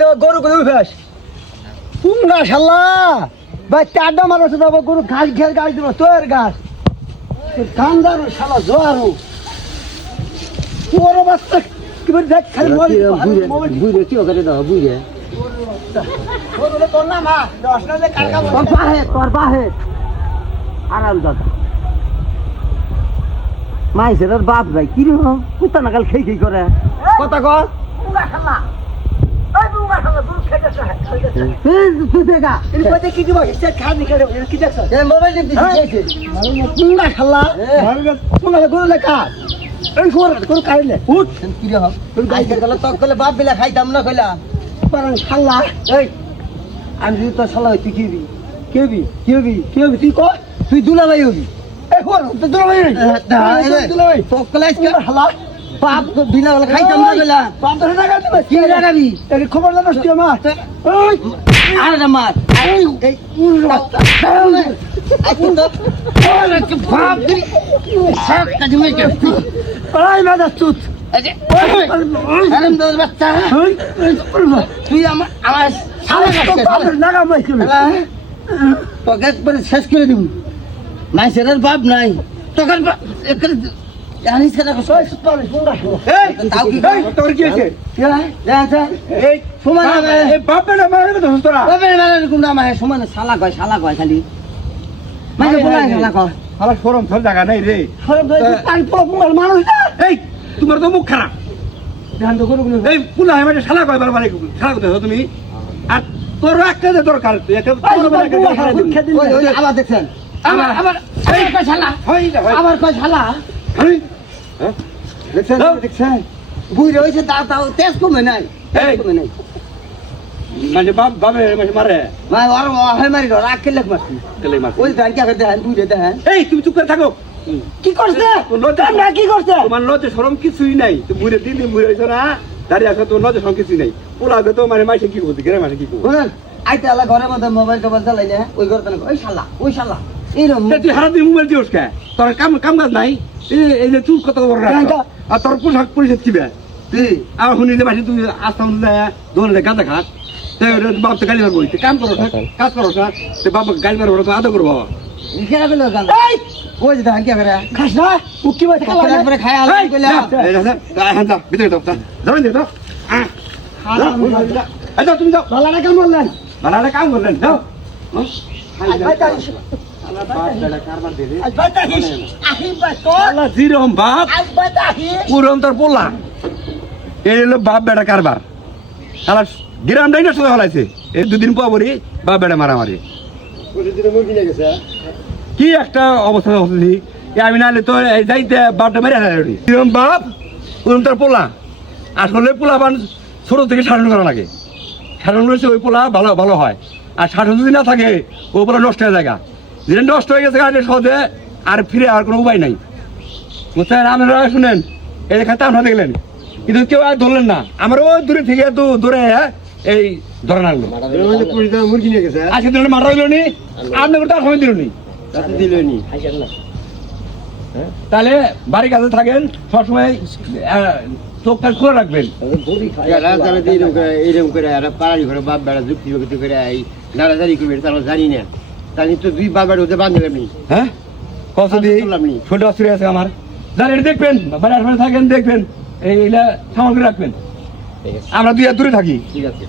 তো গরু গরু ফেস পুঙ্গা শালা ভাই চারটা মানুষ যাবো গরু ঘাস ঘের গাছ দিব তোর গাছ কান্দার শালা জোয়ারু তোর বাচ্চা কি বলে দেখ খালি বুঝে কি করে দাও বুঝে তোর না মা দশ না যে কাকা তোর বাহে আরাম দাদা মাইসের বাপ ভাই কিরকম কুত্তা নাকাল খেয়ে করে কথা কর পুঙ্গা শালা ওই পুঙ্গা শালা দুধ খেতেছ তুই দেখা এর পথে কি দিব সে খানি করে কি দেখছ মোবাইল দিয়েছে পুঙ্গা শালা পুঙ্গা গরু লেখা এই গরু কাইলে উঠ কিরকম আইসে গেলে তক গেলে বাপ বিলা খাইতাম না কইলা পারাং শালা এই আমি যদি তোর শালা হই তুই কিবি কি তুই কয় তুই দুলাভাই হবি এই হর তুই দুলাভাই দুলাভাই তক গেলে শালা বাপ বিলা বলে খাইতাম না কইলা 500 টাকা দিবে কি লাগাবি এই খবর জানাস তুই আমার ওই আরে মার এই বাপ সব কাজে মেয়ে ওই মাদা তুত আরে দোস বাচ্চা তুই আমার সারা লাগা মাইছি তোকে একবারে শেষ করে দিব নাই সেটার বাপ নাই তোকে জানিস সেটা তাও কি তোর কি আছে এই সমান এই বাপের মারে তো তোরা কোনটা আমার সমান শালা কয় খালি মানে বলা শালা কয় শালা শরম সব জায়গা নাই রে পান পুঙ্গার মানুষ না এই তোমার তো মুখ খারাপ ধ্যান তো করো এই পুলা মানে শালা কয় বারবার শালা কথা তুমি আর তোর একটা যে দরকার তুই একটা আবার দেখছেন আবার কয় শালা আবার কয় শালা দেখছেন বুঝ রয়েছে তাও তেজ কমে নাই মানে বাবে মারে ভাই আর হয় মারি রাগ কেলে মারছি কেলে মার ওই ধান কি করে দেন বুঝে দেন এই তুমি চুপ করে থাকো কি করছে না কি করছে তোমার লজ্জা শরম কিছুই নাই তুমি বুড়ে দিন বুড়ে হইছো না দাঁড়িয়ে আসো তোমার লজ্জা শরম কিছুই নাই পোলা তো মানে মাইসে কি করতে গ্রামে মাসে কি করবো শুনেন আইতে আলা ঘরের মধ্যে মোবাইল টোবাইল চালাই না ওই ঘর ওই শালা এইরকম তুই হারা দিন মোবাইল দিওস কে তোর কাম কাজ নাই এই যে তুই কত বড় আর তোর পোশাক পরিষদ কিবে তুই আর শুনি যে মাসে তুমি আসতাম দোকানে গাঁদা খাস বাপ তো গাড়ি মারবো কাম করো কাজ করো না বাপ গাড়ি মারবো তো আদর করবো কেনা পেলো গান ওই যে ধান কি করে খাস না ও কি বলে পরে খায় আলা কইলা ভিতরে দাও যাবেন দিও আচ্ছা তুমি যাও বালাটা কাম করলেন যাও যেরকম বাপ ওরকম তোর পোলা এই হলো বাপ বেটা কারবার সারা গ্রামটাই নষ্ট করে ফেলাইছে এই দুদিন পরই বাপ বেটা মারামারি কি একটা অবস্থা হচ্ছে আমি নাহলে তো যাইতে বাপটা মেরে এরকম বাপ ওরকম তোর পোলা আসলে পোলা বান ছোট থেকে সাধন করা লাগে সাধন করেছে ওই পোলা ভালো ভালো হয় আর সাধন যদি না থাকে ওই পোলা নষ্ট হয়ে যায় যেটা নষ্ট হয়ে গেছে সহজে আর ফিরে আর কোনো উপায় নাই বুঝছেন আপনারা শুনেন এই খাতে আপনারা দেখলেন কিন্তু কেউ আর ধরলেন না আমার ওই দূরে থেকে তো দূরে এই ধরে নাগলো মুরগি নিয়ে গেছে আজকে দিন মারা হইল নি আপনি তার সময় দিল নি দিলনি তাহলে বাড়ির কাছে থাকেন সবসময় চোখটা খুলে রাখবেন এইরকম করে পাড়ারি ঘরে বাপ বেড়া যুক্তি করে এই নাড়াচাড়ি করবে তারা জানি না তাই তো দুই বাপ বেড়া হতে বান্ধব আপনি হ্যাঁ কত দিয়ে ছোট অস্ত্র আছে আমার জানেন দেখবেন বাড়ির আশপাশে থাকেন দেখবেন এইটা সামগ্রী রাখবেন আমরা দুই হাত দূরে থাকি ঠিক আছে